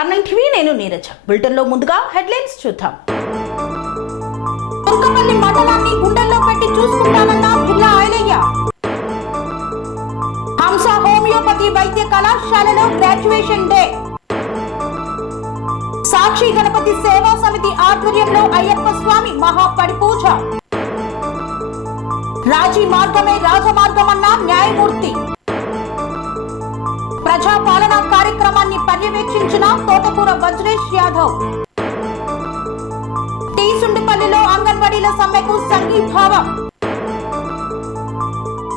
స్టార్9 TV నేను Neeraja. Bulletin లో ముందుగా హెడ్లైన్స్ చూద్దాం. తుర్కపల్లి మండలాన్ని గుండెల్లో పెట్టి చూసుకుంటానన్న జిల్లా ఐలయ్య. హంస హోమియోపతి వైద్య కళాశాలలో గ్రాడ్యుయేషన్ డే. సాక్షి గణపతి సేవా సమితి ఆధ్వర్యంలో అయ్యప్ప స్వామి మహాపడి పూజ. రాజీ మార్గమే రాజమార్గమన్న న్యాయమూర్తి. ప్రజాపాలన కార్యక్రమాన్ని పర్యవేక్షించిన తోటకూర వజ్రేష్ యాదవ్. టీ సుండిపల్లిలో అంగన్వాడీల సమ్మెకు సంఘీభావం.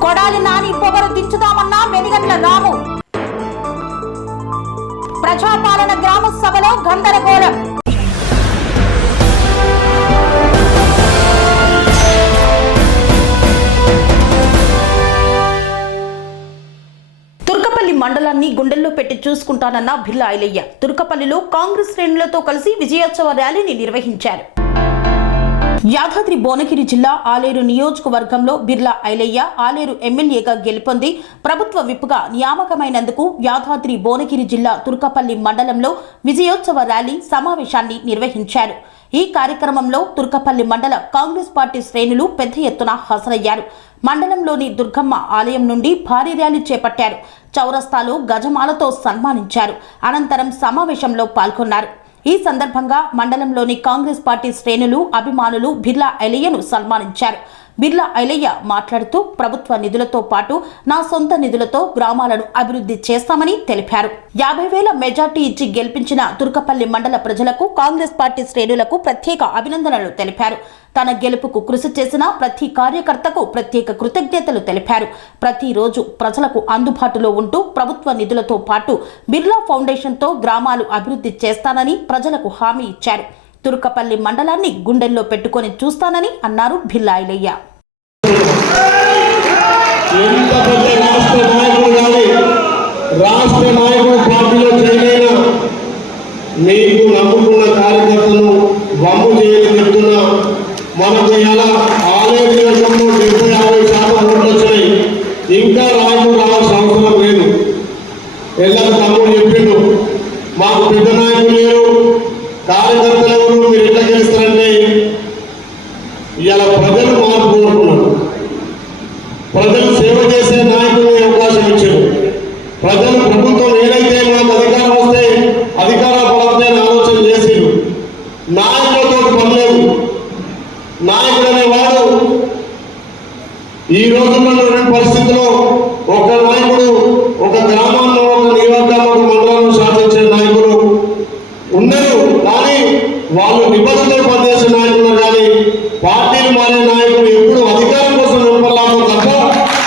కొడాలి నాని పొగరు దించుదామన్న వెనిగండ్ల రాము. ప్రజాపాలన గ్రామ సభలో గందరగోళం. తుర్కపల్లి మండలాన్ని గుండెల్లో పెట్టి చూసుకుంటానన్న బిర్లా ఐలయ్య తుర్కపల్లిలో కాంగ్రెస్ శ్రేణులతో కలిసి విజయోత్సవ ర్యాలీని నిర్వహించారు. యాదాద్రి భువనగిరి జిల్లా ఆలేరు నియోజకవర్గంలో బిర్లా ఐలయ్య ఆలేరు ఎమ్మెల్యేగా గెలుపొంది ప్రభుత్వ విప్గా నియామకమైనందుకు యాదాద్రి భువనగిరి జిల్లా తుర్కపల్లి మండలంలో విజయోత్సవ ర్యాలీ సమావేశాన్ని నిర్వహించారు. ఈ కార్యక్రమంలో తుర్కపల్లి మండల కాంగ్రెస్ పార్టీ శ్రేణులు పెద్ద ఎత్తున హాజరయ్యారు. మండలంలోని దుర్గమ్మ ఆలయం నుండి భారీ ర్యాలీ చేపట్టారు. చౌరస్తాలో గజమాలతో సన్మానించారు. అనంతరం సమావేశంలో పాల్గొన్నారు. ఈ సందర్భంగా మండలంలోని కాంగ్రెస్ పార్టీ శ్రేణులు అభిమానులు బిర్లా ఐలయ్యను సన్మానించారు. బిర్లా ఐలయ్య మాట్లాడుతూ ప్రభుత్వ నిధులతో పాటు నా సొంత నిధులతో గ్రామాలను అభివృద్ధి చేస్తామని తెలిపారు. 50,000 మెజార్టీ ఇచ్చి గెలిపించిన తుర్కపల్లి మండల ప్రజలకు కాంగ్రెస్ పార్టీ శ్రేణులకు ప్రత్యేక అభినందనలు తెలిపారు. తన గెలుపుకు కృషి చేసిన ప్రతి కార్యకర్తకు ప్రత్యేక కృతజ్ఞతలు తెలిపారు. ప్రతిరోజు ప్రజలకు అందుబాటులో ఉంటూ ప్రభుత్వ నిధులతో పాటు బిర్లా ఫౌండేషన్తో గ్రామాలు అభివృద్ధి చేస్తానని ప్రజలకు హామీ ఇచ్చారు. తుర్కపల్లి మండలాన్ని గుండెల్లో పెట్టుకొని చూస్తానని అన్నారు బిర్లా ఐలయ్య. రాష్ట్ర నాయకుడు పార్టీలో చేయలేన మీకు నమ్ముకున్న కార్యకర్తను వమ్ము చేయని చెప్తున్నా. మనకు ఇలా ఆలయ నియోజకంలో 70-50% ఓట్లు వచ్చినాయి. ఇంకా రాజు రావాల్సిన అవసరం లేదు. ఎల్లక తమ్ముడు చెప్పిండు, మాకు పెద్ద నాయకులు లేరు, కార్యకర్తలు ఎవరు, మీరు ఎట్లా గెలుస్తారంటే ఇలా ప్రజలు మార్పు కోరుకున్నారు. ప్రజలు సేవ చేసే నాయకులు అవకాశం ఇచ్చారు. ప్రజలు ప్రభుత్వం ఏదైతే మనకు అధికారం వస్తే అధికారాలు పొందుతాయని ఆలోచన చేసిండు. నాయకులతో పని లేదు. నాయకుడు అనేవాడు ఈ రోజుల్లో పరిస్థితిలో ఒక నాయకుడు ఒక గ్రామంలో ఒక నియోజకవర్గంలో ఒక మండలంలో శాసించే నాయకులు ఉన్నారు. కానీ వాళ్ళు నిబద్ధతతో పనిచేసే నాయకులు కానీ పార్టీలు మారే నాయకులు ఎప్పుడు అధికారం కోసం నింపలామో తప్ప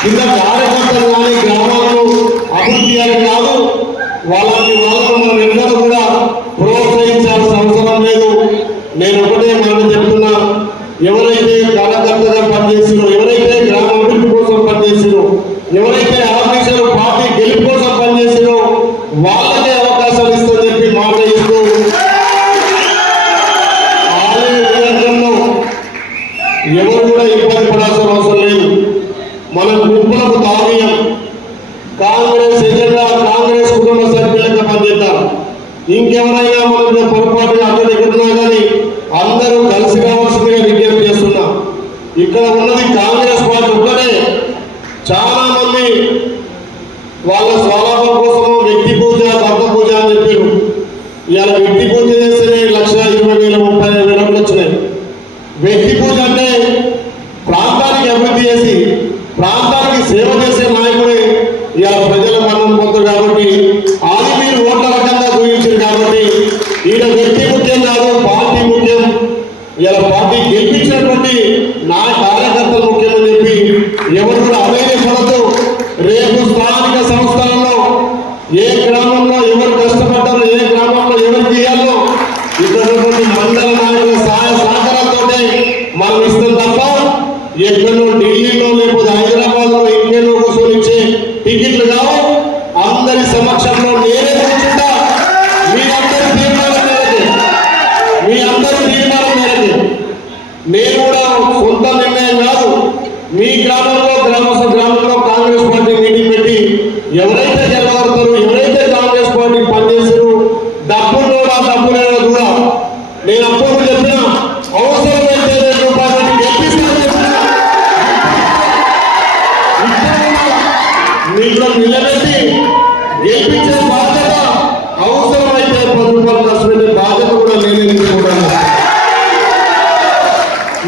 కింద కార్యకర్తలు కానీ గ్రామాలను అభివృద్ధి అని కాదు. వాళ్ళని మనం ఎన్నడూ కూడా ప్రోత్సహించాల్సిన అవసరం లేదు. నేను ఒకటే మాట చెప్తున్నా, ఎవరైతే కార్యకర్తగా పనిచేసినో, ఎవరైతే గ్రామ అభివృద్ధి కోసం పనిచేసినో, ఎవరైతే ఆఫీసర్ పార్టీ గెలుపు కోసం పనిచేసినో వాళ్ళకే అవకాశాలు ఇస్తుందని చెప్పి మాట ఇస్తూ ఆలయంలో ఎవరు కూడా ఇబ్బంది పడాల్సిన అవసరం లేదు. మన గుంపులకు తాగీయం కాంగ్రెస్ ఎజెండా, కాంగ్రెస్ కుటుంబ సభ్యులుగా పనిచేద్దాం. ఇంకెవరైనా మనం పొరపాటుగా అక్కడ ఎక్కడున్నా కానీ అందరూ కలిసి రావాల్సిందిగా విజ్ఞప్తి చేస్తున్నాం. ఇక్కడ ఉన్నది కాంగ్రెస్ పార్టీ ఒక్కటే. చాలా మంది వాళ్ళ స్వలాభం కోసం వ్యక్తి పూజ, దత్త పూజ అని చెప్పారు. ఇవాళ వ్యక్తి పూజ చేస్తే 1,20,000, 30,000 వచ్చినాయి. వ్యక్తి పూజ అంటే ప్రాంతానికి అభివృద్ధి చేసి ప్రాంతానికి సేవ చేసే నాయకుడే ఇవాళ ప్రజల మరణం పొందుతారు. కాబట్టి అది మీరు ఓట్ల రకంగా చూపించారు. కాబట్టి ఈయన వ్యక్తి ముఖ్యం కాదు, పార్టీ ముఖ్యం. ఇలా పార్టీ గెలిపించినటువంటి నా కార్యకర్తలు ముఖ్యమని చెప్పి ఎవరు కూడా అవేర్యపడద్దు. రేపు స్థానిక సంస్థలలో ఏ గ్రామంలో ఎవరు కష్టపడ్డారో, ఏ గ్రామంలో ఎవరికి ఇవ్వాలో ఇక్కడ మండల నాయకుల సహాయ సహకారాలతో మనం ఇస్తాం తప్ప ఎక్కడో ఢిల్లీలో లేకపోతే హైదరాబాద్లో ఇంకేలో కూర్చొని ఇచ్చే టికెట్లు కావు. అందరి సమక్షంలో నేనే కూర్చుంటా. మీ అందరి తీర్మానం మేరకు నేను కూడా సొంత నిర్ణయం కాదు. మీ గ్రామంలో కాంగ్రెస్ పార్టీ మీటింగ్ పెట్టి ఎవరైతే గెలవడతారో, ఎవరైతే కాంగ్రెస్ పార్టీ పనిచేస్తారో డబ్బులు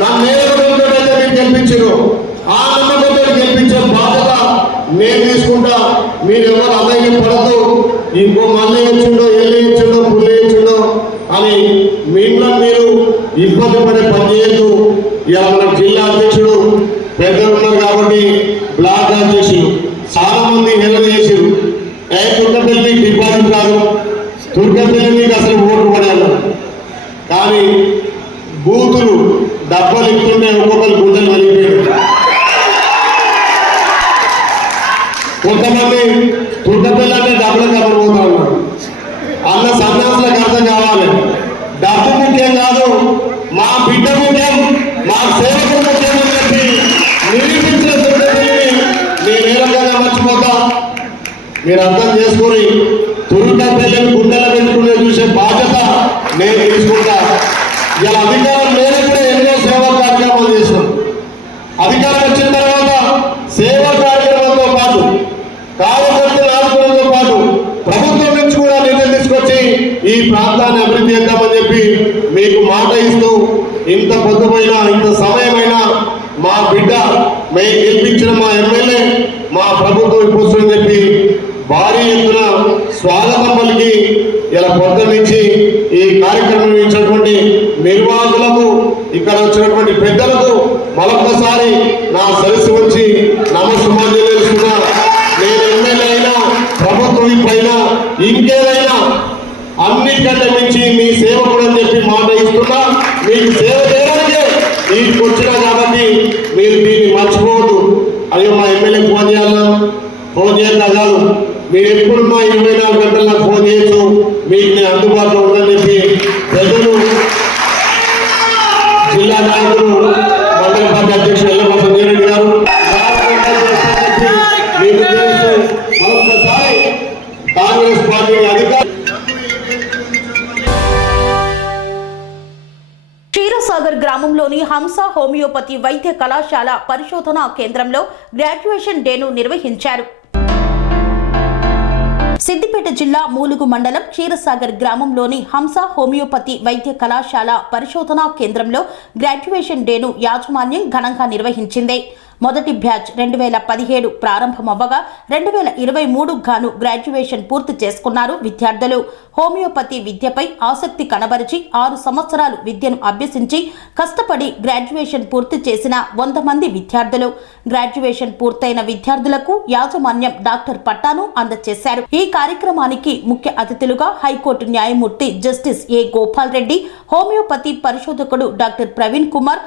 నా నేరుగా గెలిపించారు. ఆ నమ్మకంతో గెలిపించే బాధ్యత నేను తీసుకుంటా. మీరు ఎవరు అధైర్యం పడద్దు. ఇంకో మళ్ళీ ఇచ్చిండో ఎల్లి ఇచ్చిండో పుల్లి ఇచ్చిండో అని మిమ్మల్ని మీరు ఇబ్బంది పడే పని చేయొద్దు. ఇలా మన జిల్లా అధ్యక్షుడు పెద్దలు ఉన్నారు కాబట్టి బ్లాక్ అధ్యక్షులు చాలా మంది హెల్ప్ చేసారు. తుర్కపల్లి డిపాజిట్ కాదు, తుర్కపల్లి మీకు అసలు ఓటు పడాలి. కానీ బూతులు డబ్బలు ఇస్తుంటే ఒక్కొక్కరు గుండెలు వెళ్ళిపోయారు. కొంతమంది తుర్కపల్లి అంటే డబ్బులు కబడిపోతా ఉన్నారు. అన్న సన్యాసులకు అర్థం కావాలి, డబ్బు ముఖ్యం కాదు, మా బిడ్డ ముఖ్యం, మా సేవకులు ముఖ్యం అని చెప్పి నిరూపించిన తుర్కపల్లిని నేను ఏ రకంగా మర్చిపోతా. మీరు అర్థం చేసుకొని తుర్కపల్లిని గుండెలు పెట్టుకునే చూసే బాధ్యత నేను తీసుకుంటా. ఇలా అధికారం లేనప్పుడే ఎన్నో సేవా కార్యక్రమాలు చేసినాం. అధికారం వచ్చిన తర్వాత సేవా కార్యక్రమంతో పాటు కార్యకర్తలు ఆదుకోవడంతో పాటు ప్రభుత్వం నుంచి కూడా నిర్ణయం తీసుకొచ్చి ఈ ప్రాంతాన్ని అభివృద్ధి చేద్దామని చెప్పి మీకు మాట ఇస్తూ ఇంత పొద్దుపోయినా ఇంత సమయమైనా మా బిడ్డ మేము గెలిపించిన మా ఎమ్మెల్యే మా ప్రభుత్వం ఇప్పుడు చెప్పి భారీ ఎత్తున స్వాగతం పలికి ఇలా పొద్దు నుంచి ఈ కార్యక్రమం ఇచ్చినటువంటి నిర్వాహకులకు ఇక్కడ వచ్చినటువంటి పెద్దలకు మరొకసారి నా సరస్సు వచ్చి నమస్కారం తెలుస్తున్నా. నేను ఎమ్మెల్యే అయినా ప్రభుత్వం పైన ఇంకేదైనా అన్నిటికంటే మించి మీ సేవకుడు అని చెప్పి మాట ఇస్తున్నా. మీకు సేవ చేయడానికే మీకు వచ్చినా కాబట్టి మీరు దీన్ని మర్చిపోవద్దు. అయ్యో మా ఎమ్మెల్యే ఫోన్ చేయాలా, ఫోన్ చేయాలా కాదు, మీరు ఎప్పుడు మా 24 గంటలు నాకు ఫోన్ చేయొచ్చు, మీకు నేను అందుబాటులో ఉందని చెప్పి ప్రజలు జిల్లా నాయకులు మండల పార్టీ అధ్యక్షుడు ఎల్లమ్మ సంజయ్ రెడ్డి గారు మీకు తెలుసు. మరొకసారి కాంగ్రెస్ పార్టీ అధికారులు క్షీరసాగర్ గ్రామంలోని హంస హోమియోపతి వైద్య కళాశాల పరిశోధనా కేంద్రంలో గ్రాడ్యుయేషన్ డేను నిర్వహించారు. సిద్దిపేట జిల్లా మూలుగు మండలం క్షీరసాగర్ గ్రామంలోని హంస హోమియోపతి వైద్య కళాశాల పరిశోధనా కేంద్రంలో గ్రాడ్యుయేషన్ డేను యాజమాన్యం ఘనంగా నిర్వహించింది. మొదటి బ్యాచ్ 2017 ప్రారంభమవ్వగా 2023 గాను గ్రాడ్యుయేషన్ పూర్తి చేసుకున్నారు విద్యార్థులు. హోమియోపతి విద్యపై ఆసక్తి కనబరిచి 6 సంవత్సరాలు విద్యను అభ్యసించి కష్టపడి గ్రాడ్యుయేషన్ పూర్తి చేసిన 100 మంది విద్యార్థులు. గ్రాడ్యుయేషన్ పూర్తయిన విద్యార్థులకు యాజమాన్యం డాక్టర్ పట్టాను అందజేశారు. ఈ కార్యక్రమానికి ముఖ్య అతిథులుగా హైకోర్టు న్యాయమూర్తి justice A Gopal Reddy, homeopathy పరిశోధకుడు డాక్టర్ ప్రవీణ్ కుమార్,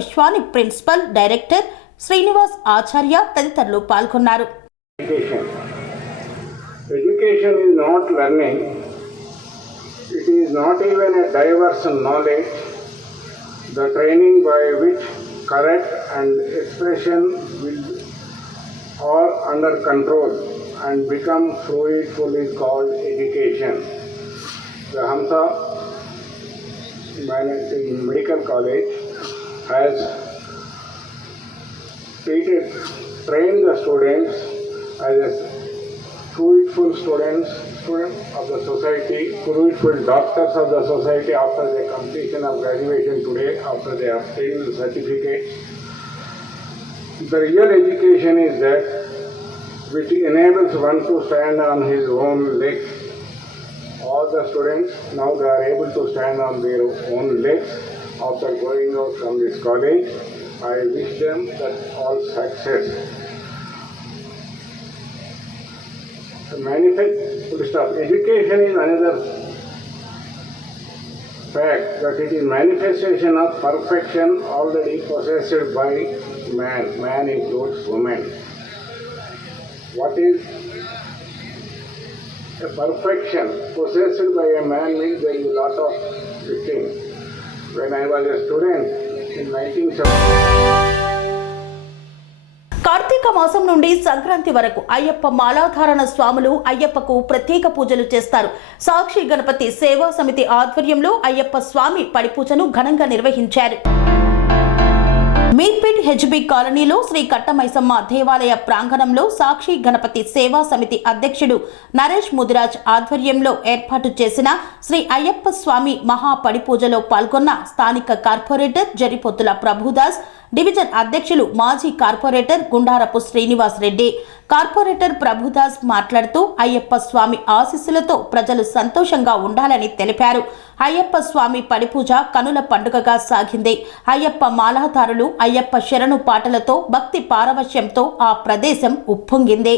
విశ్వాని ప్రిన్సిపల్ డైరెక్టర్ శ్రీనివాస్ ఆచార్య తదితరులు పాల్గొన్నారు. Education is not learning. It is not even a diverse knowledge. The training by which correct and expression will are under control and become fruitful is called education. The Hamsa Medical College has trained the students as a fruitful student of the society, fruitful doctors of the society after the completion of graduation today, after they obtain the certificate. The real education is that which enables one to stand on his own legs. All the students now they are able to stand on their own legs after going out from this college. I wish them that all success. Education is another fact that it is manifestation of perfection already possessed by man. Man includes woman. What is a perfection possessed by a man means there is a lot of things. When I was a student in 1970. Karthika మాసం నుండి సంక్రాంతి వరకు అయ్యప్ప మాలాధారణ స్వాములు అయ్యప్పకు ప్రత్యేక పూజలు చేస్తారు. సాక్షి గణపతి సేవా సమితి ఆధ్వర్యంలో అయ్యప్ప స్వామి పడిపూజను ఘనంగా నిర్వహించారు. మీర్పేట్ హెచ్బి కాలనీలో శ్రీ కట్టమైసమ్మ దేవాలయ ప్రాంగణంలో సాక్షి గణపతి సేవా సమితి అధ్యక్షుడు నరేష్ ముదిరాజ్ ఆధ్వర్యంలో ఏర్పాటు చేసిన శ్రీ అయ్యప్ప స్వామి మహాపడిపూజలో పాల్గొన్న స్థానిక కార్పొరేటర్ జరిపొత్తుల ప్రభుదాస్, డివిజన్ అధ్యక్షులు మాజీ కార్పొరేటర్ గుండారపు శ్రీనివాస్ రెడ్డి. కార్పొరేటర్ ప్రభుదాస్ మాట్లాడుతూ అయ్యప్ప స్వామి ఆశీస్సులతో ప్రజలు సంతోషంగా ఉండాలని తెలిపారు. అయ్యప్ప స్వామి పడిపూజ కనుల పండుగగా సాగింది. అయ్యప్ప మాలాధారులు అయ్యప్ప శరణు పాటలతో భక్తి పారవశ్యంతో ఆ ప్రదేశం ఉప్పొంగింది.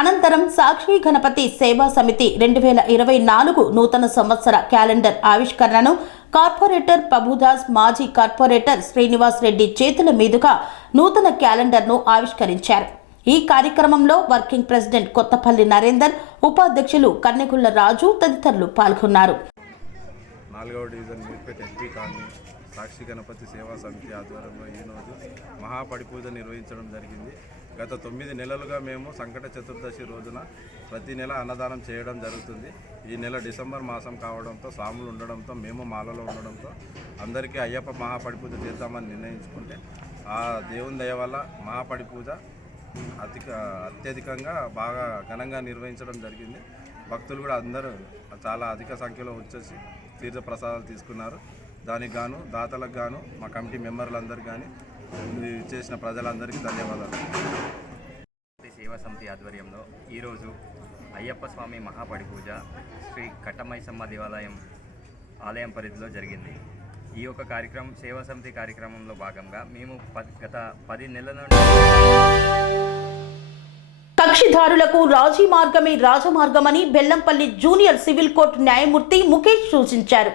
అనంతరం సాక్షి గణపతి సేవా సమితి 2024 నూతన సంవత్సర క్యాలెండర్ ఆవిష్కరణను కార్పొరేటర్ ప్రభుదాస్, మాజీ కార్పొరేటర్ శ్రీనివాస్ రెడ్డి చేతుల మీదుగా నూతన క్యాలెండర్ను ఆవిష్కరించారు. ఈ కార్యక్రమంలో వర్కింగ్ ప్రెసిడెంట్ కొత్తపల్లి నరేందర్, ఉపాధ్యక్షులు కన్నెగుళ్ల రాజు తదితరులు పాల్గొన్నారు. 4వ డివిజన్ మీర్పేట్ హెచ్బి కాలనీ సాక్షి గణపతి సేవా సమితి ఆధ్వర్యంలో ఈరోజు మహాపడిపూజ నిర్వహించడం జరిగింది. గత 9 నెలలుగా మేము సంకట చతుర్దశి రోజున ప్రతి నెల అన్నదానం చేయడం జరుగుతుంది. ఈ నెల డిసెంబర్ మాసం కావడంతో స్వాములు ఉండడంతో మేము మాలలో ఉండడంతో అందరికీ అయ్యప్ప మహాపడిపూజ చేద్దామని నిర్ణయించుకుంటే ఆ దేవుని దయ వల్ల మహాపడిపూజ అత్యధికంగా బాగా ఘనంగా నిర్వహించడం జరిగింది. భక్తులు కూడా అందరూ చాలా అధిక సంఖ్యలో వచ్చేసి తీర్థ ప్రసాదాలు తీసుకున్నారు. దానికి గాను దాతలకు గాను మా కమిటీ మెంబర్లందరూ కానీ చేసిన ప్రజలందరికీ ధన్యవాదాలు. సేవా సమితి ఆధ్వర్యంలో ఈరోజు అయ్యప్ప స్వామి మహాపడిపూజ శ్రీ కట్టమైసమ్మ దేవాలయం ఆలయం పరిధిలో జరిగింది. ఈ యొక్క కార్యక్రమం సేవా సమితి కార్యక్రమంలో భాగంగా మేము గత 10 నెలల నుండి కక్షిదారులకు రాజీ మార్గమే రాజమార్గమని బెల్లంపల్లి జూనియర్ సివిల్ కోర్టు న్యాయమూర్తి ముఖేష్ సూచించారు.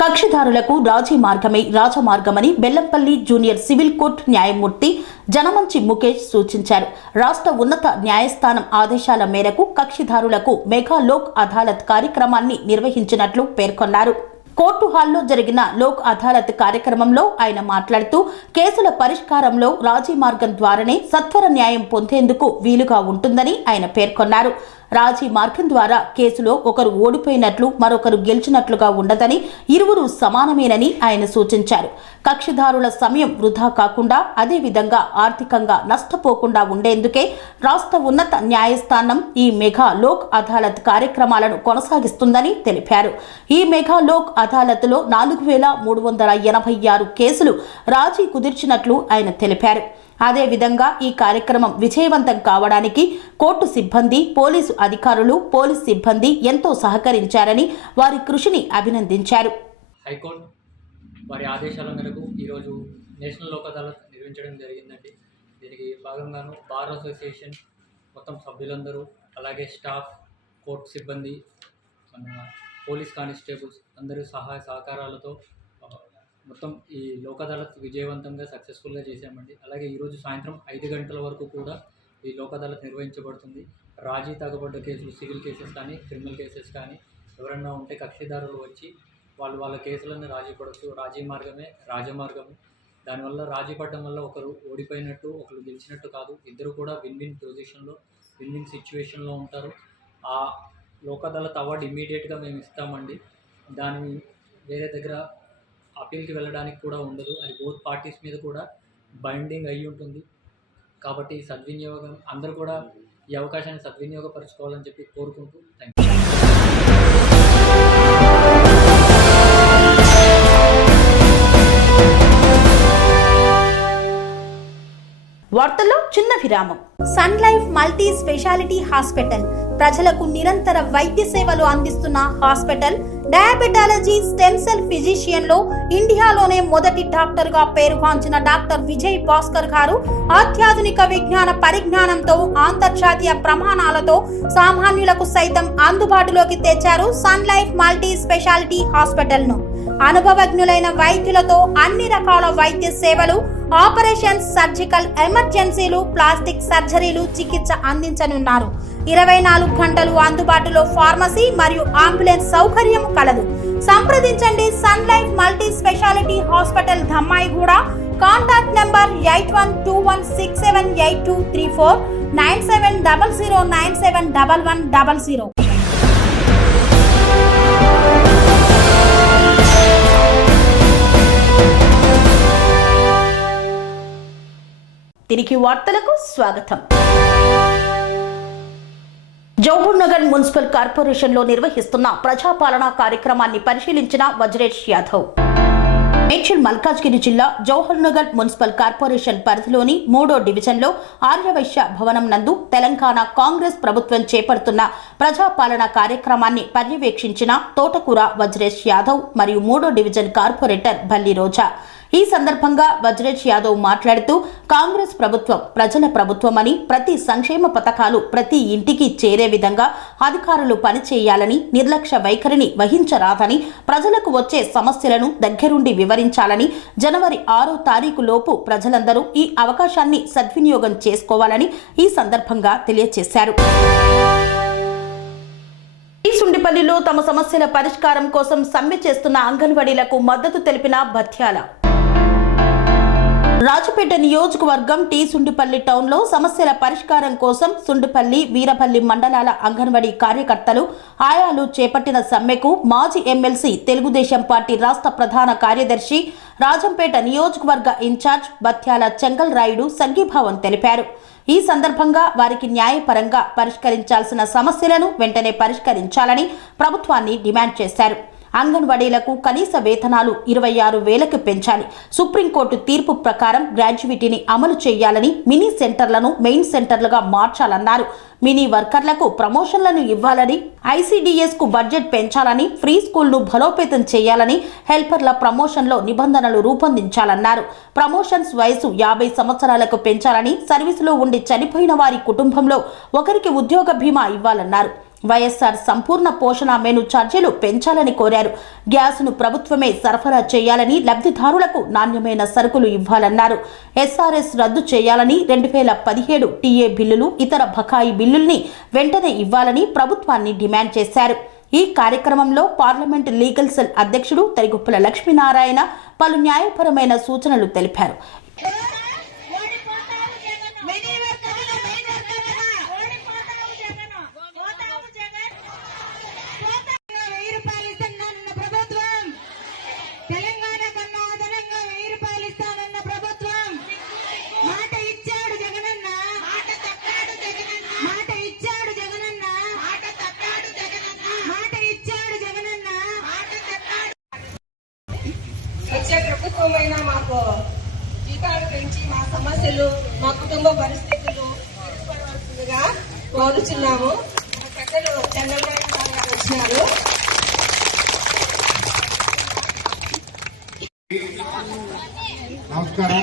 కక్షిదారులకు రాజీ మార్గమే రాజమార్గమని బెల్లంపల్లి జూనియర్ సివిల్ కోర్టు న్యాయమూర్తి జనమంచి ముఖేష్ సూచించారు. రాష్ట్ర ఉన్నత న్యాయస్థానం ఆదేశాల మేరకు కక్షిదారులకు మెగా లోక్ అదాలత్ కార్యక్రమాన్ని నిర్వహించినట్లు పేర్కొన్నారు. కోర్టు హాల్లో జరిగిన లోక్ అదాలత్ కార్యక్రమంలో ఆయన మాట్లాడుతూ కేసుల పరిష్కారంలో రాజీ మార్గం ద్వారానే సత్వర న్యాయం పొందేందుకు వీలుగా ఉంటుందని ఆయన పేర్కొన్నారు. రాజీ మార్గం ద్వారా కేసులో ఒకరు ఓడిపోయినట్లు మరొకరు గెలిచినట్లుగా ఉండదని, ఇరువురు సమానమేనని ఆయన సూచించారు. కక్షిదారుల సమయం వృధా కాకుండా అదేవిధంగా ఆర్థికంగా నష్టపోకుండా ఉండేందుకే రాష్ట్ర ఉన్నత న్యాయస్థానం ఈ మెగా లోక్ అదాలత్ కార్యక్రమాలను కొనసాగిస్తుందని తెలిపారు. ఈ మెగా లోక్ అదాలత్లో 4386 కేసులు రాజీ కుదిర్చినట్లు ఆయన తెలిపారు. అదేవిధంగా ఈ కార్యక్రమం విజయవంతం కావడానికి కోర్టు సిబ్బంది, పోలీసు అధికారులు, పోలీసు సిబ్బంది ఎంతో సహకరించారని వారి కృషిని అభినందించారు. హైకోర్టు వారి ఆదేశాల మేరకు ఈరోజు నేషనల్ లోక్ అదాలత్ నిర్వహించడం జరిగిందండి. దీనికి భాగంగాను బార్ అసోసియేషన్ మొత్తం సభ్యులందరూ, అలాగే స్టాఫ్, కోర్టు సిబ్బంది, పోలీస్ కానిస్టేబుల్స్ అందరూ సహాయ సహకారాలతో మొత్తం ఈ లోక్ అదాలత్ విజయవంతంగా సక్సెస్ఫుల్గా చేశామండి. అలాగే ఈరోజు సాయంత్రం 5 గంటల వరకు కూడా ఈ లోక్ అదాలత్ నిర్వహించబడుతుంది. రాజీ తగ్గబడ్డ కేసులు, సివిల్ కేసెస్ కానీ క్రిమినల్ కేసెస్ కానీ ఎవరన్నా ఉంటే కక్షిదారులు వచ్చి వాళ్ళ కేసులను రాజీ పడవచ్చు. రాజీ మార్గమే రాజమార్గము. దానివల్ల రాజీ పడడం వల్ల ఒకరు ఓడిపోయినట్టు ఒకరు గెలిచినట్టు కాదు, ఇద్దరు కూడా విన్ పొజిషన్లో, విన్ సిచ్యువేషన్లో ఉంటారు. ఆ లోక్ అదాలత్ అవార్డు ఇమ్మీడియట్గా మేము ఇస్తామండి. దాన్ని వేరే దగ్గర అప్పీల్కి వెళ్ళడానికి కూడా ఉండదు. అది బోత్ పార్టీస్ మీద కూడా బైండింగ్ అయి ఉంటుంది. కాబట్టి సద్వినియోగం అందరూ కూడా ఈ అవకాశాన్ని సద్వినియోగపరచుకోవాలని చెప్పి కోరుకుంటూ థ్యాంక్ యూ. వార్తల్లో చిన్న విరామం. Sun Life multi speciality hospital ప్రజలకు నిరంతర వైద్య సేవలు అందిస్తున్న hospital. Diabetology, stem cell physician లో ఇండియాలోనే మొదటి డాక్టర్ గా పేరుగాంచిన డాక్టర్ విజయ్ భాస్కర్ గారు అత్యాధునిక విజ్ఞాన పరిజ్ఞానంతో అంతర్జాతీయ ప్రమాణాలతో సామాన్యులకు సైతం అందుబాటులోకి తెచ్చారు Sun Life multi speciality hospital ను. అనుభవజ్ఞులైన వైద్యులతో అన్ని రకాల వైద్య సేవలు, ఆపరేషన్స్, సర్జికల్ ఎమర్జెన్సీలు, ప్లాస్టిక్ సర్జరీలు, చికిత్స అందించనున్నారు. 24 గంటలు అందుబాటులో ఫార్మసీ మరియు అంబులెన్స్ సౌకర్యం కలదు. సంప్రదించండి Sun Life multi speciality hospital, Dammaiguda. Contact number 8121678234, 9700971100. తిరిగి వార్తలకు స్వాగతం. జవహర్ నగర్ మున్సిపల్ కార్పొరేషన్లో నిర్వహిస్తున్న ప్రజాపాలన కార్యక్రమాన్ని పరిశీలించిన వజ్రేష్ యాదవ్. మేడ్చల్ మల్కాజ్గిరి జిల్లా జవహర్ నగర్ మున్సిపల్ కార్పొరేషన్ పరిధిలోని 3వ డివిజన్లో ఆర్యవైశ్య భవనం నందు తెలంగాణ కాంగ్రెస్ ప్రభుత్వం చేపడుతున్న ప్రజాపాలన కార్యక్రమాన్ని పర్యవేక్షించిన తోటకూర వజ్రేష్ యాదవ్ మరియు 3వ డివిజన్ కార్పొరేటర్ బల్లి రోజా. ఈ సందర్భంగా వజ్రేష్ యాదవ్ మాట్లాడుతూ కాంగ్రెస్ ప్రభుత్వం ప్రజల ప్రభుత్వమని, ప్రతి సంక్షేమ పథకాలు ప్రతి ఇంటికి చేరే విధంగా అధికారులు పనిచేయాలని, నిర్లక్ష్య వైఖరిని వహించరాదని, ప్రజలకు వచ్చే సమస్యలను దగ్గరుండి వివరించాలని, జనవరి 6వ తారీఖు లోపు ప్రజలందరూ ఈ అవకాశాన్ని సద్వినియోగం చేసుకోవాలని ఈ సందర్భంగా తెలియజేశారు. సుండిపల్లిలో తమ సమస్యల పరిష్కారం కోసం సమ్మె చేస్తున్న అంగన్వాడీలకు మద్దతు తెలిపిన బత్యాల. రాజపేట నియోజకవర్గం టీ సుండిపల్లి టౌన్లో సమస్యల పరిష్కారం కోసం సుండిపల్లి, వీరపల్లి మండలాల అంగన్వాడీ కార్యకర్తలు, ఆయాలు చేపట్టిన సమ్మెకు మాజీ ఎమ్మెల్సీ తెలుగుదేశం పార్టీ రాష్ట్ర ప్రధాన కార్యదర్శి, రాజంపేట నియోజకవర్గ ఇన్ఛార్జ్ బత్యాల చెంగల్ రాయుడు సంఘీభావం తెలిపారు. ఈ సందర్భంగా వారికి న్యాయపరంగా పరిష్కరించాల్సిన సమస్యలను వెంటనే పరిష్కరించాలని ప్రభుత్వాన్ని డిమాండ్ చేశారు. అంగన్వాడీలకు కనీస వేతనాలు 26,000కి పెంచాలి, సుప్రీంకోర్టు తీర్పు ప్రకారం గ్రాడ్యుయేటీని అమలు చేయాలని, మినీ సెంటర్లను మెయిన్ సెంటర్లుగా మార్చాలన్నారు. మినీ వర్కర్లకు ప్రమోషన్లను ఇవ్వాలని, ఐసీడీఎస్కు బడ్జెట్ పెంచాలని, ఫ్రీ స్కూల్ను బలోపేతం చేయాలని, హెల్పర్ల ప్రమోషన్లో నిబంధనలు రూపొందించాలన్నారు. ప్రమోషన్స్ వయసు 50 సంవత్సరాలకు పెంచాలని, సర్వీసులో ఉండి చనిపోయిన వారి కుటుంబంలో ఒకరికి ఉద్యోగ బీమా ఇవ్వాలన్నారు. వైఎస్ఆర్ సంపూర్ణ పోషణ మెను ఛార్జీలు పెంచాలని కోరారు. గ్యాస్ను ప్రభుత్వమే సరఫరా చేయాలని, లబ్ధిదారులకు నాణ్యమైన సరుకులు ఇవ్వాలన్నారు. ఎస్ఆర్ఎస్ రద్దు చేయాలని, 2017 టీఏ బిల్లులు, ఇతర బకాయి బిల్లుల్ని వెంటనే ఇవ్వాలని ప్రభుత్వాన్ని డిమాండ్ చేశారు. ఈ కార్యక్రమంలో పార్లమెంట్ లీగల్ సెల్ అధ్యక్షుడు తరిగుప్పల లక్ష్మీనారాయణ పలు న్యాయపరమైన సూచనలు తెలిపారు. వచ్చే ప్రభుత్వమైనా మాకు జీతాలు పెంచి మా సమస్యలు, మా కుటుంబ పరిస్థితులు తెలుసుకోవాల్సిందిగా కోరుచున్నాము. పెద్దలు చంద్రబాబు గారు వచ్చినారు. నమస్కారం.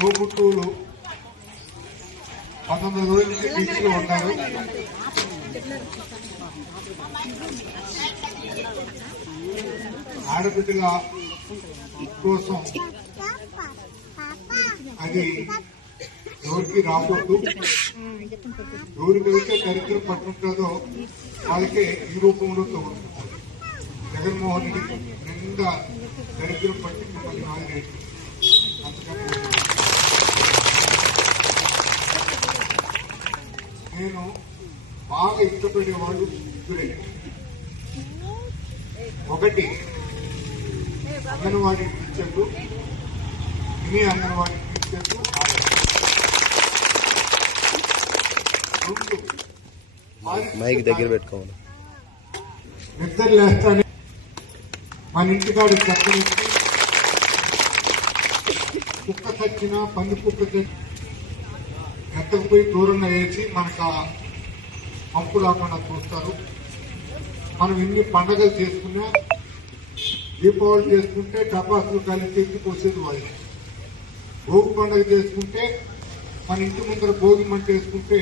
తోబుట్టువులు 19 రోజుల నుంచి టీచర్లు ఉన్నారు. ఆడబిడ్డల కోసం అది ఎవరికి రాకూడదు. ఎవరికైతే దరిద్రం పట్టుంటుందో వాళ్ళకే ఈ రూపంలో తోడుకుంటారు. జగన్మోహన్ రెడ్డి నిండా దరిద్రం పట్టి మిమ్మల్ని ఆగిరేటు. నేను బాగా ఇష్టపడే వాళ్ళు ఇద్దరే. ఒకటి అంగన్వాడీ టీచర్లు, మినీ అంగన్వాడీ టీచర్లు. మైక్ దగ్గర పెట్టుకోవాలి. నిద్ర లేస్తానే మన ఇంటికాడి చక్కనిచ్చి కుక్క చచ్చినా, పంది కుక్క చచ్చి ఎత్తకు పోయి దూరంగా వేసి మనకు పంపు రాకుండా చూస్తారు. మనం ఎన్ని పండగలు చేసుకున్నా, దీపావళి చేసుకుంటే టపాసులు కలిసి ఎత్తిపోసేది వాళ్ళు. భోగి పండుగ చేసుకుంటే మన ఇంటి ముందర భోగి మంట వేసుకుంటే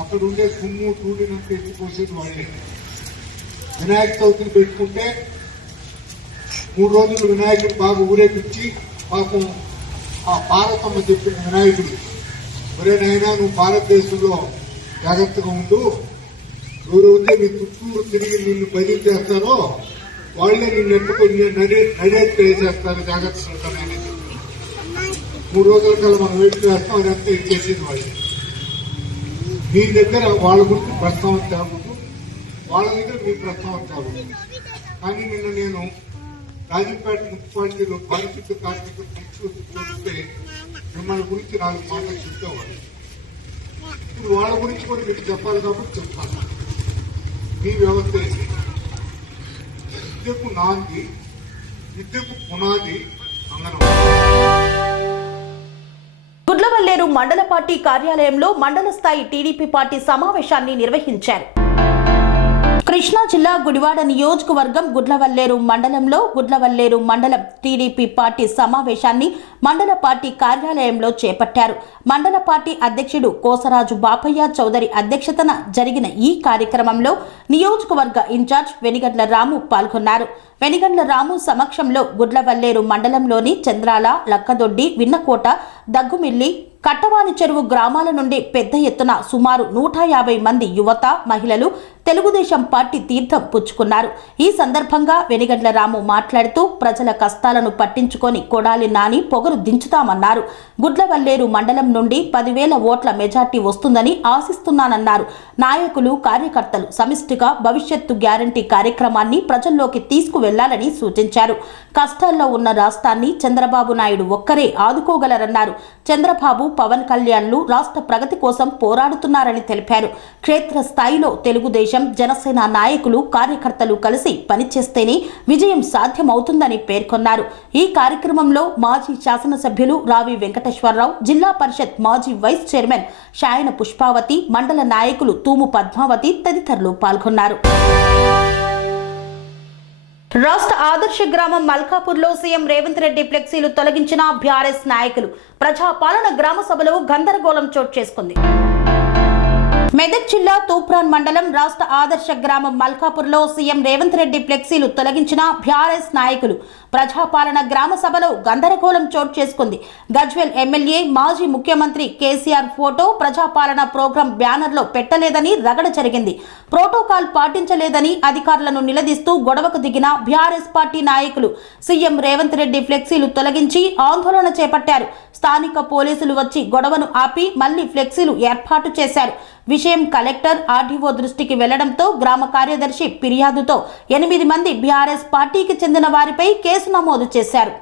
అక్కడ ఉండే సుమ్ము తూడినంత ఎత్తిపోసేది వాళ్ళే. వినాయక చవితిని పెట్టుకుంటే 3 రోజులు వినాయకుడు బాగా ఊరేపించి, పాపం ఆ భారతమ్మ చెప్పిన వినాయకుడు, ఒరే నాయనా నువ్వు భారతదేశంలో జాగ్రత్తగా ఉండు, ఎవరైతే నీ చుట్టూరు తిరిగి నిన్ను బదిలీ చేస్తారో వాళ్ళే నిన్ను ఎత్తుకొని నడేట్టు వేసేస్తారు, జాగ్రత్త ఉంటానని. 3 రోజుల కల్లా మనం వెయిట్ చేస్తాం, అదంతా ఇచ్చేసేది వాళ్ళే. మీ దగ్గర వాళ్ళ గురించి ప్రస్తావన తేకూడదు, వాళ్ళ దగ్గర మీ ప్రస్తావన తేకూడదు. కానీ నిన్న నేను రాజంపేట మున్సిపాలిటీలో పారిశుద్ధ కార్మికులు చూస్తే మిమ్మల్ని గురించి 4 మాటలు చెప్పేవాడు. ఇప్పుడు వాళ్ళ గురించి కూడా మీకు చెప్పాలి కాబట్టి చెప్తాను. మీ వ్యవస్థ విద్యకు నాంది, విద్యకు పునాది అంగన్వాడీ. గుడ్లవల్లేరు మండల పార్టీ కార్యాలయంలో మండల స్థాయి టీడీపీ పార్టీ సమావేశాన్ని నిర్వహించారు. కృష్ణా జిల్లా గుడివాడ నియోజకవర్గం గుడ్లవల్లేరు మండలంలో గుడ్లవల్లేరు మండలం టీడీపీ పార్టీ సమావేశాన్ని మండల పార్టీ కార్యాలయంలో చేపట్టారు. మండల పార్టీ అధ్యక్షుడు కోసరాజు బాపయ్య చౌదరి అధ్యక్షతన జరిగిన ఈ కార్యక్రమంలో నియోజకవర్గ ఇన్ఛార్జ్ వెనిగండ్ల రాము పాల్గొన్నారు. వెనిగండ్ల రాము సమక్షంలో గుడ్లవల్లేరు మండలంలోని చంద్రాల, లక్కదొడ్డి, విన్నకోట, దగ్గుమిల్లి, కట్టవాని చెరువు గ్రామాల నుండి పెద్ద ఎత్తున సుమారు 150 మంది యువత, మహిళలు తెలుగుదేశం పార్టీ తీర్థం పుచ్చుకున్నారు. ఈ సందర్భంగా వెనిగండ్ల రాము మాట్లాడుతూ ప్రజల కష్టాలను పట్టించుకొని కొడాలి నాని పొగరు దించుతామన్నారు. గుడ్లవల్లేరు మండలం నుండి 10,000 ఓట్ల మెజార్టీ వస్తుందని ఆశిస్తున్నానన్నారు. నాయకులు, కార్యకర్తలు సమిష్టిగా భవిష్యత్తు గ్యారంటీ కార్యక్రమాన్ని ప్రజల్లోకి తీసుకువెళ్లాలని సూచించారు. కష్టాల్లో ఉన్న రాష్ట్రాన్ని చంద్రబాబు నాయుడు ఒక్కరే ఆదుకోగలరన్నారు. చంద్రబాబు, పవన్ కళ్యాణ్లు రాష్ట్ర ప్రగతి కోసం పోరాడుతున్నారని తెలిపారు. క్షేత్రస్థాయిలో తెలుగుదేశం, జనసేన నాయకులు, కార్యకర్తలు కలిసి పనిచేస్తేనే విజయం సాధ్యమవుతుందని పేర్కొన్నారు. ఈ కార్యక్రమంలో మాజీ శాసనసభ్యులు రావి వెంకటేశ్వరరావు, జిల్లా పరిషత్ మాజీ వైస్ చైర్మన్ షాయన పుష్పావతి, మండల నాయకులు తూము పద్మావతి తదితరులు పాల్గొన్నారు. రాష్ట్ర ఆదర్శ గ్రామం మల్కాపూర్లో సీఎం రేవంత్ రెడ్డి ఫ్లెక్సీలు తొలగించిన బీఆర్ఎస్ నాయకులు. ప్రజాపాలన గ్రామ సభలో గందరగోళం చోటు చేసుకుంది. మెదక్ జిల్లా తూప్రాన్ మండలం రాష్ట్ర ఆదర్శ గ్రామం మల్కాపూర్లో సీఎం రేవంత్ రెడ్డి ఫ్లెక్సీలు తొలగించిన బీఆర్ఎస్ నాయకులు. ప్రజాపాలన గ్రామ సభలో గందరగోళం చోటు చేసుకుంది. గజ్వేల్ ఎమ్మెల్యే, మాజీ ముఖ్యమంత్రి కేసీఆర్ ఫోటో ప్రజాపాలన ప్రోగ్రాం బ్యానర్లో పెట్టలేదని రగడ జరిగింది. ప్రోటోకాల్ పాటించలేదని అధికారులను నిలదీస్తూ గొడవకు దిగిన బీఆర్ఎస్ పార్టీ నాయకులు సీఎం రేవంత్ రెడ్డి ఫ్లెక్సీలు తొలగించి ఆందోళన చేపట్టారు. స్థానిక పోలీసులు వచ్చి గొడవను ఆపి మళ్లీ ఫ్లెక్సీలు ఏర్పాటు చేశారు. విషయం కలెక్టర్, ఆర్డీఓ దృష్టికి వెళ్లడంతో గ్రామ కార్యదర్శి ఫిర్యాదుతో 8 మంది బీఆర్ఎస్ పార్టీకి చెందిన వారిపై కేసు నమోదు చేశారు.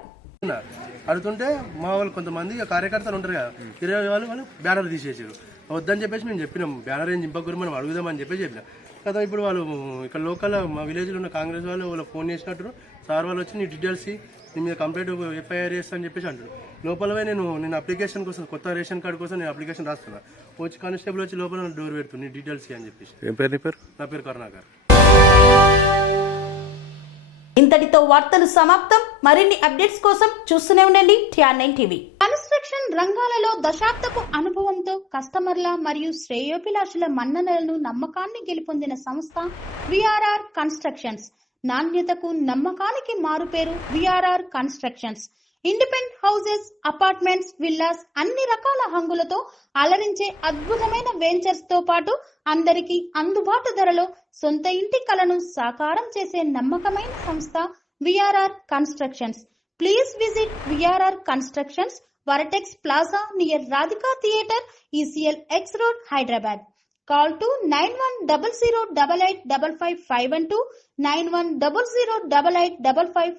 అడుగుతుంటే మా వాళ్ళు కొంతమంది కార్యకర్తలు ఉంటారు కదా, 20 వాళ్ళు బ్యానర్ తీసేసారు. వద్దని చెప్పేసి మేము చెప్పినాం, బ్యానర్ ఏం చింపకూరు మనం అడుగుదామని చెప్పేసి చెప్పినాం కదా. ఇప్పుడు వాళ్ళు ఇక్కడ లోకల్ మా విలేజ్లో ఉన్న కాంగ్రెస్ వాళ్ళు ఫోన్ చేసినట్టు, సార్ వాళ్ళు వచ్చి నీ డీటెయిల్స్ నీ మీద కంప్లీట్ ఎఫ్ఐఆర్ చేస్తా అని చెప్పేసి అంటారు. లోపలవే నేను అప్లికేషన్ కోసం, కొత్త రేషన్ కార్డు కోసం నేను అప్లికేషన్ రాస్తున్నా. వచ్చి కానిస్టేబుల్ వచ్చి లోపల డోర్ పెడుతుంది నీ డీటెయిల్స్ అని చెప్పేసి. నా పేరు కరుణాకర్. ఇంతటితో వార్తలు సమాప్తం. మరిన్ని అప్డేట్స్ కోసం చూస్తూనే ఉండండి TR9 టీవీ. కన్స్ట్రక్షన్ రంగాలలో దశాబ్దపు అనుభవంతో కస్టమర్ల మరియు శ్రేయోభిలాషుల మన్ననలను, నమ్మకాన్ని గెలుపొందిన సంస్థ VRR కన్స్ట్రక్షన్స్. నాణ్యతకు, నమ్మకానికి మారుపేరు VRR constructions. Independent houses, apartments, villas అన్ని రకాల హంగులతో అలరించే అద్భుతమైన వెంచర్స్ తో పాటు అందరికీ అందుబాటు ధరలో సొంత ఇంటి కలను సాకారం చేసే నమ్మకమైన సంస్థ VRR constructions. Please visit VRR constructions, వరటెక్స్ plaza near Radhika theatre, ECL X Road, Hyderabad. Call to 910088555512, 9100885555.